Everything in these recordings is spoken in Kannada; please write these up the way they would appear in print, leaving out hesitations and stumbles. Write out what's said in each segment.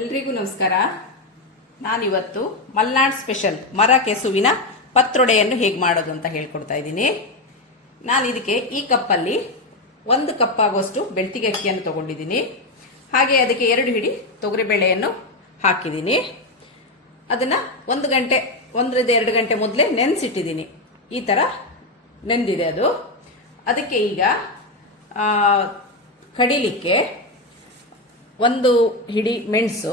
ಎಲ್ರಿಗೂ ನಮಸ್ಕಾರ. ನಾನಿವತ್ತು ಮಲ್ನಾಡ್ ಸ್ಪೆಷಲ್ ಮರ ಕೆಸುವಿನ ಪತ್ರೊಡೆಯನ್ನು ಹೇಗೆ ಮಾಡೋದು ಅಂತ ಹೇಳ್ಕೊಡ್ತಾ ಇದ್ದೀನಿ. ನಾನು ಇದಕ್ಕೆ ಈ ಕಪ್ಪಲ್ಲಿ 1 ಕಪ್ ಆಗುವಷ್ಟು ಬೆಳ್ತಿಗೆ ಅಕ್ಕಿಯನ್ನು ತಗೊಂಡಿದ್ದೀನಿ. ಹಾಗೆ ಅದಕ್ಕೆ 2 ಹಿಡಿ ತೊಗರಿಬೇಳೆಯನ್ನು ಹಾಕಿದ್ದೀನಿ. ಅದನ್ನು 1 ಗಂಟೆ 1-2 ಗಂಟೆ ಮೊದಲೇ ನೆನೆಸಿಟ್ಟಿದ್ದೀನಿ. ಈ ಥರ ನೆಂದಿದೆ ಅದು. ಅದಕ್ಕೆ ಈಗ ಕಡಿಲಿಕ್ಕೆ 1 ಹಿಡಿ ಮೆಣಸು,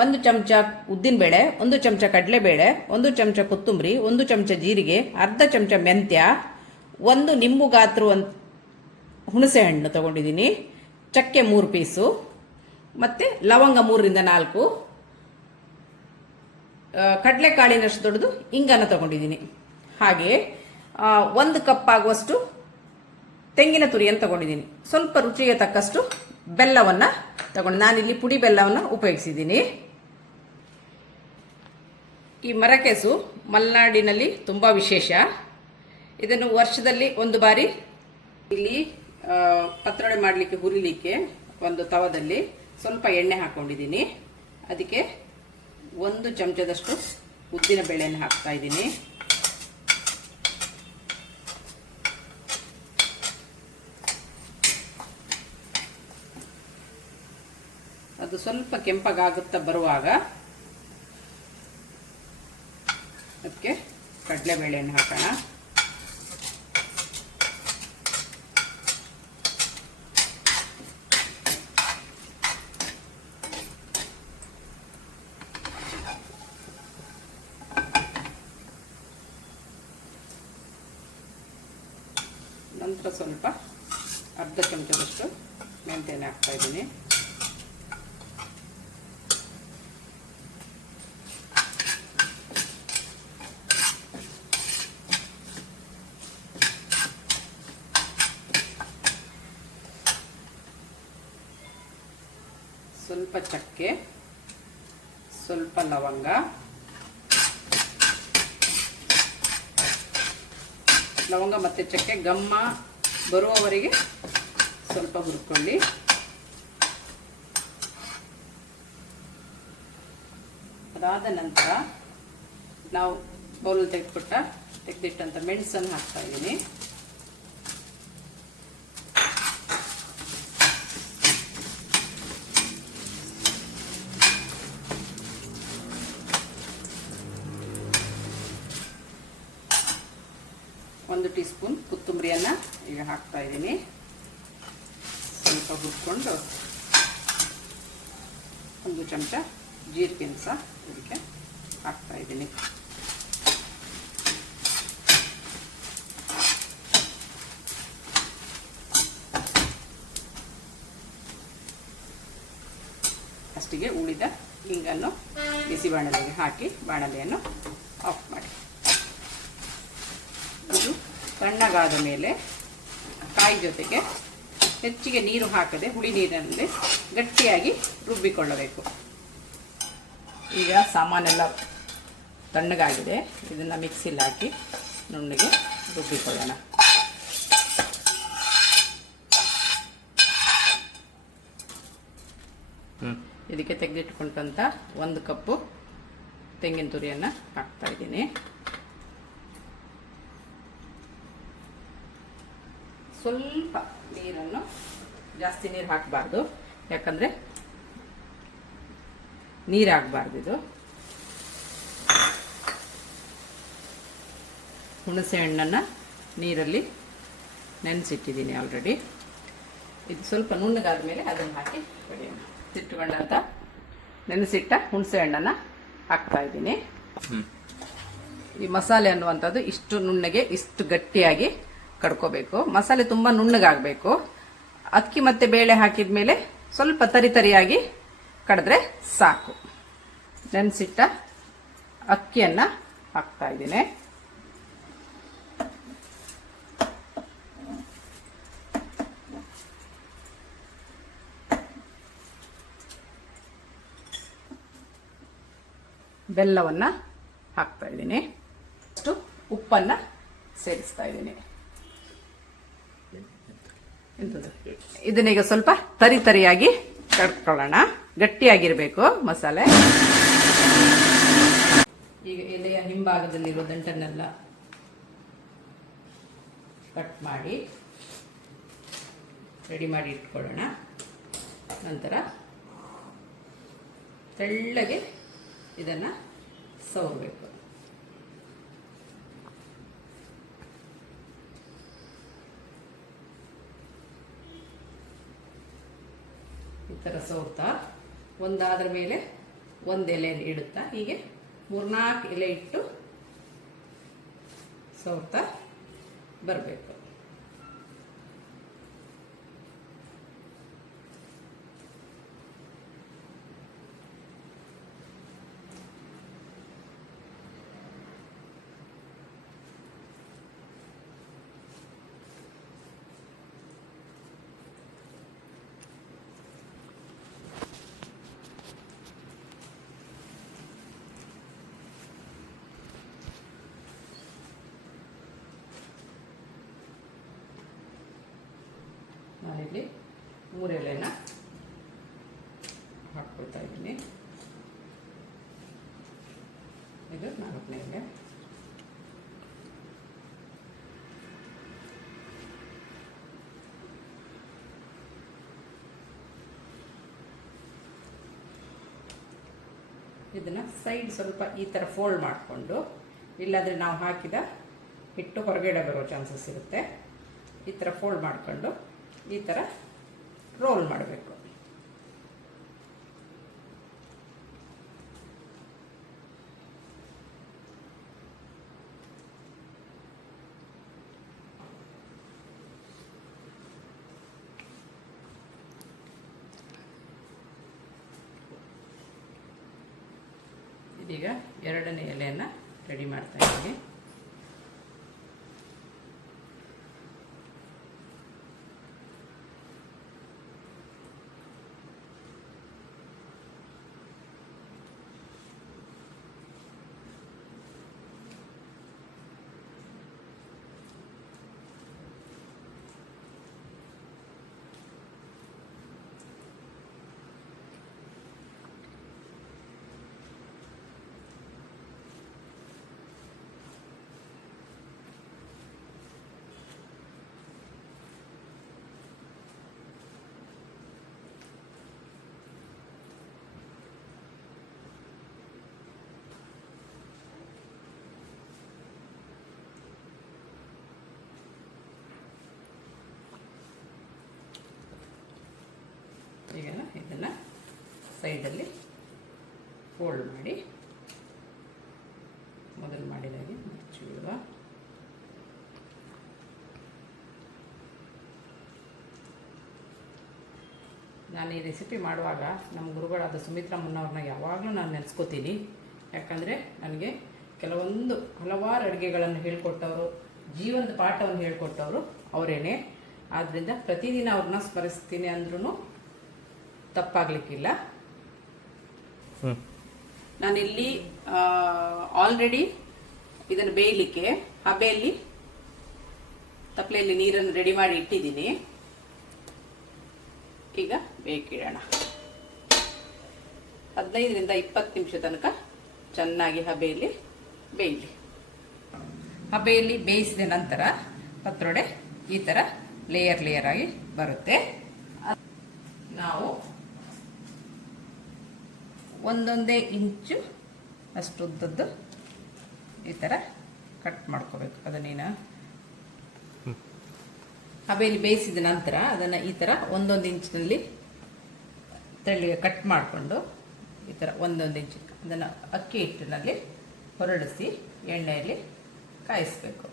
1 ಚಮಚ ಉದ್ದಿನಬೇಳೆ, 1 ಚಮಚ ಕಡಲೆಬೇಳೆ, 1 ಚಮಚ ಕೊತ್ತಂಬರಿ, 1 ಚಮಚ ಜೀರಿಗೆ, ಅರ್ಧ ಚಮಚ ಮೆಂತ್ಯ, 1 ನಿಂಬು ಗಾತ್ರ ಹುಣಸೆ ಹಣ್ಣು ತಗೊಂಡಿದ್ದೀನಿ, ಚಕ್ಕೆ 3 ಪೀಸು, ಮತ್ತು ಲವಂಗ 3-4, ಕಡಲೆಕಾಳಿನಷ್ಟು ದೊಡ್ಡದು ಇಂಗನ್ನು ತಗೊಂಡಿದ್ದೀನಿ. ಹಾಗೆ 1 ಕಪ್ ಆಗುವಷ್ಟು ತೆಂಗಿನ ತುರಿಯನ್ನು ತಗೊಂಡಿದ್ದೀನಿ. ಸ್ವಲ್ಪ ರುಚಿಗೆ ತಕ್ಕಷ್ಟು ಬೆಲ್ಲವನ್ನು ತಗೊಂಡು, ನಾನಿಲ್ಲಿ ಪುಡಿ ಬೆಲ್ಲವನ್ನು ಉಪಯೋಗಿಸಿದ್ದೀನಿ. ಈ ಮರಕೆಸು ಮಲೆನಾಡಿನಲ್ಲಿ ತುಂಬ ವಿಶೇಷ. ಇದನ್ನು ವರ್ಷದಲ್ಲಿ 1 ಬಾರಿ ಇಲ್ಲಿ ಪತ್ರೊಡೆ ಮಾಡಲಿಕ್ಕೆ ಹುರಿಲಿಕ್ಕೆ ಒಂದು ತವದಲ್ಲಿ ಸ್ವಲ್ಪ ಎಣ್ಣೆ ಹಾಕ್ಕೊಂಡಿದ್ದೀನಿ. ಅದಕ್ಕೆ 1 ಚಮಚದಷ್ಟು ಉದ್ದಿನ ಬೇಳೆಯನ್ನು ಹಾಕ್ತಾ ಇದ್ದೀನಿ. ಅದು ಸ್ವಲ್ಪ ಕೆಂಪಗಾಗುತ್ತಾ ಬರುವಾಗ ಅದಕ್ಕೆ ಕಡಲೆಬೇಳೆಯನ್ನು ಹಾಕೋಣ. ನಂತರ ಸ್ವಲ್ಪ ಅರ್ಧ ಚಮಚದಷ್ಟು ಮೆಂತ್ಯನ ಹಾಕ್ತಾ ಇದ್ದೀನಿ. ಸ್ವಲ್ಪ ಚಕ್ಕೆ, ಸ್ವಲ್ಪ ಲವಂಗ, ಮತ್ತು ಚಕ್ಕೆ ಗಮ್ಮ ಬರುವವರೆಗೆ ಸ್ವಲ್ಪ ಹುರ್ಕೊಳ್ಳಿ. ಅದಾದ ನಂತರ ನಾವು ಬೌಲ್ ತೆಗೆದಿಟ್ಟಂಥ ಮೆಣಸನ್ನು ಹಾಕ್ತಾ ಇದ್ದೀನಿ. ಒಂದು ಟೀ ಸ್ಪೂನ್ ಕೊತ್ತಂಬರಿಯನ್ನು ಈಗ ಹಾಕ್ತಾ ಇದ್ದೀನಿ. ಸ್ವಲ್ಪ ಹುರ್ಕೊಂಡು 1 ಚಮಚ ಜೀರಿಗೆಯನ್ನು ಸಹ ಇದಕ್ಕೆ ಹಾಕ್ತಾ ಇದ್ದೀನಿ. ಅಷ್ಟಿಗೆ ಉಳಿದ ಹಿಂಗನ್ನು ಬಿಸಿ ಬಾಣಲೆಗೆ ಹಾಕಿ ಬಾಣಲೆಯನ್ನು ಆಫ್ ಮಾಡಿ. ಇದು ತಣ್ಣಗಾದ ಮೇಲೆ ಕಾಯಿ ಜೊತೆಗೆ ಹೆಚ್ಚಿಗೆ ನೀರು ಹಾಕದೆ ಹುಳಿ ನೀರಿನಲ್ಲಿ ಗಟ್ಟಿಯಾಗಿ ರುಬ್ಬಿಕೊಳ್ಳಬೇಕು. ಈಗ ಸಾಮಾನೆಲ್ಲ ತಣ್ಣಗಾಗಿದೆ. ಇದನ್ನು ಮಿಕ್ಸಿಲಿ ಹಾಕಿ ನುಣ್ಣಗೆ ರುಬ್ಬಿಕೊಳ್ಳೋಣ. ಇದಕ್ಕೆ ತೆಗೆದಿಟ್ಕೊಂಡಂಥ 1 ಕಪ್ಪು ತೆಂಗಿನ ತುರಿಯನ್ನು ಹಾಕ್ತಾ ಇದ್ದೀನಿ. ಸ್ವಲ್ಪ ನೀರನ್ನು, ಜಾಸ್ತಿ ನೀರು ಹಾಕಬಾರ್ದು, ಯಾಕಂದರೆ ನೀರಾಗಬಾರ್ದು. ಇದು ಹುಣಸೆ ಹಣ್ಣನ್ನು ನೀರಲ್ಲಿ ನೆನೆಸಿಟ್ಟಿದ್ದೀನಿ ಆಲ್ರೆಡಿ. ಇದು ಸ್ವಲ್ಪ ನುಣ್ಣಗಾದ ಮೇಲೆ ಅದನ್ನು ಹಾಕಿ ಹೊಡೆಯೋಣ. ಇಟ್ಟುಕೊಂಡಂಥ ನೆನೆಸಿಟ್ಟ ಹುಣಸೆ ಹಣ್ಣನ್ನು ಹಾಕ್ತಾ ಇದ್ದೀನಿ. ಈ ಮಸಾಲೆ ಅನ್ನುವಂಥದ್ದು ಇಷ್ಟು ನುಣ್ಣಗೆ, ಇಷ್ಟು ಗಟ್ಟಿಯಾಗಿ ಕಡ್ಕೋಬೇಕು. ಮಸಾಲೆ ತುಂಬ ನುಣ್ಣಗಾಗಬೇಕು. ಅಕ್ಕಿ ಮತ್ತು ಬೇಳೆ ಹಾಕಿದ ಮೇಲೆ ಸ್ವಲ್ಪ ತರಿಯಾಗಿ ಕಡಿದ್ರೆ ಸಾಕು. ನೆನೆಸಿಟ್ಟ ಅಕ್ಕಿಯನ್ನು ಹಾಕ್ತಾ ಇದ್ದೀನಿ. ಬೆಲ್ಲವನ್ನು ಹಾಕ್ತಾ ಇದ್ದೀನಿ. ಅಷ್ಟು ಉಪ್ಪನ್ನು ಸೇರಿಸ್ತಾ ಇದ್ದೀನಿ. ಇದನ್ನೀಗ ಸ್ವಲ್ಪ ತರಿಯಾಗಿ ಕಡ್ಕೊಳ್ಳೋಣ. ಗಟ್ಟಿಯಾಗಿರಬೇಕು ಮಸಾಲೆ. ಈಗ ಎಲೆಯ ಹಿಂಭಾಗದಲ್ಲಿರೋ ದಂಟನ್ನೆಲ್ಲ ಕಟ್ ಮಾಡಿ ರೆಡಿ ಮಾಡಿ ಇಟ್ಕೊಳ್ಳೋಣ. ನಂತರ ತೆಳ್ಳಗೆ ಇದನ್ನು ಸವರಬೇಕು. ಈ ಥರ ಸವರ್ತಾ ಒಂದಾದ್ರ ಮೇಲೆ ಒಂದು ಎಲೆ ಇಡುತ್ತಾ ಹೀಗೆ 3-4 ಎಲೆ ಇಟ್ಟು ಸವರ್ತಾ ಬರಬೇಕು. ನಾನಿಲ್ಲಿ 3 ಎಲೆನ ಹಾಕ್ಕೊಳ್ತಾ ಇದ್ದೀನಿ. ಇದು 4ನೇ ಎಲೆ. ಇದನ್ನು ಸೈಡ್ ಸ್ವಲ್ಪ ಈ ಥರ ಫೋಲ್ಡ್ ಮಾಡಿಕೊಂಡು, ಇಲ್ಲಾಂದರೆ ನಾವು ಹಾಕಿದ ಹಿಟ್ಟು ಹೊರಗಡೆ ಬರೋ ಚಾನ್ಸಸ್ ಇರುತ್ತೆ. ಈ ಥರ ಫೋಲ್ಡ್ ಮಾಡಿಕೊಂಡು ಈ ಥರ ರೋಲ್ ಮಾಡಬೇಕು. ಇದೀಗ 2ನೇ ಎಲೆಯನ್ನು ರೆಡಿ ಮಾಡ್ತಾ ಇದ್ದೀನಿ. ಈಗ ಇದನ್ನು ಸೈಡಲ್ಲಿ ಫೋಲ್ಡ್ ಮಾಡಿ ಮೊದಲು ಮಾಡಿದಾಗೆ ಮುಚ್ಚಿಡುವ. ನಾನು ಈ ರೆಸಿಪಿ ಮಾಡುವಾಗ ನಮ್ಮ ಗುರುಗಳಾದ ಸುಮಿತ್ರಾ ಮುನ್ನವ್ರನ್ನ ಯಾವಾಗಲೂ ನಾನು ನೆನೆಸ್ಕೋತೀನಿ. ಯಾಕಂದರೆ ನನಗೆ ಹಲವಾರು ಅಡುಗೆಗಳನ್ನು ಹೇಳ್ಕೊಟ್ಟವರು, ಜೀವನದ ಪಾಠವನ್ನು ಹೇಳ್ಕೊಟ್ಟವರು ಅವರೇನೆ. ಆದ್ದರಿಂದ ಪ್ರತಿದಿನ ಅವ್ರನ್ನ ಸ್ಮರಿಸ್ತೀನಿ ಅಂದ್ರೂ ತಪ್ಪಾಗಲಿಕ್ಕಿಲ್ಲ. ನಾನಿಲ್ಲಿ ಆಲ್ರೆಡಿ ಇದನ್ನು ಬೇಯಲಿಕ್ಕೆ ಹಬೆಯಲ್ಲಿ ತಪ್ಪಲೆಯಲ್ಲಿ ನೀರನ್ನು ರೆಡಿ ಮಾಡಿ ಇಟ್ಟಿದ್ದೀನಿ. ಈಗ ಬೇಕಿಡೋಣ. 15ರಿಂದ 20 ನಿಮಿಷ ತನಕ ಚೆನ್ನಾಗಿ ಹಬೆಯಲ್ಲಿ ಬೇಯಲಿ. ಹಬೆಯಲ್ಲಿ ಬೇಯಿಸಿದ ನಂತರ ಪತ್ರೊಡೆ ಈ ಥರ ಲೇಯರ್ ಆಗಿ ಬರುತ್ತೆ. ನಾವು 1 ಇಂಚು ಅಷ್ಟು ಉದ್ದದ್ದು ಈ ಥರ ಕಟ್ ಮಾಡ್ಕೋಬೇಕು. ಅದನ್ನೇನು ಹಬೆಯಲ್ಲಿ ಬೇಯಿಸಿದ ನಂತರ ಅದನ್ನು ಈ ಥರ 1 ಇಂಚಿನಲ್ಲಿ ತೆಳ್ಳಗೆ ಕಟ್ ಮಾಡಿಕೊಂಡು ಈ ಥರ 1 ಇಂಚು ಅದನ್ನು ಅಕ್ಕಿ ಹಿಟ್ಟಿನಲ್ಲಿ ಹೊರಡಿಸಿ ಎಣ್ಣೆಯಲ್ಲಿ ಕಾಯಿಸಬೇಕು.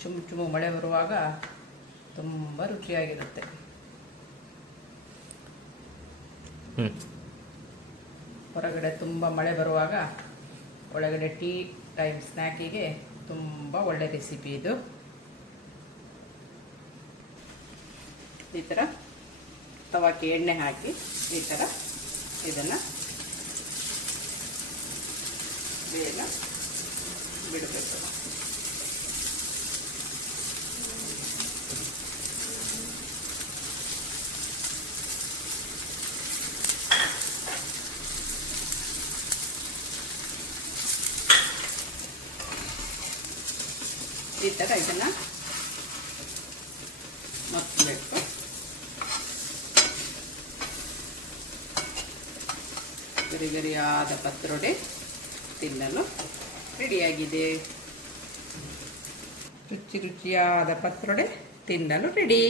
ಚುಮ್ಮು ಮಳೆ ಬರುವಾಗ ತುಂಬ ರುಚಿಯಾಗಿರುತ್ತೆ. ಹೊರಗಡೆ ತುಂಬ ಮಳೆ ಬರುವಾಗ ಒಳಗಡೆ ಟೀ ಟೈಮ್ ಸ್ನ್ಯಾಕಿಗೆ ತುಂಬ ಒಳ್ಳೆ ರೆಸಿಪಿ ಇದು. ಈ ಥರ ತವಾಕ್ಕೆ ಎಣ್ಣೆ ಹಾಕಿ ಈ ಥರ ಇದನ್ನು ಬೇಗ ಬಿಡಬೇಕು. ಈ ಥರ ಇದನ್ನು ಮತ್ತಬೇಕು. ಗರಿ ಗರಿಯಾದ ಪತ್ರೊಡೆ ತಿನ್ನಲು ರೆಡಿಯಾಗಿದೆ. ರುಚಿ ರುಚಿಯಾದ ಪತ್ರೊಡೆ ತಿನ್ನಲು ರೆಡಿ.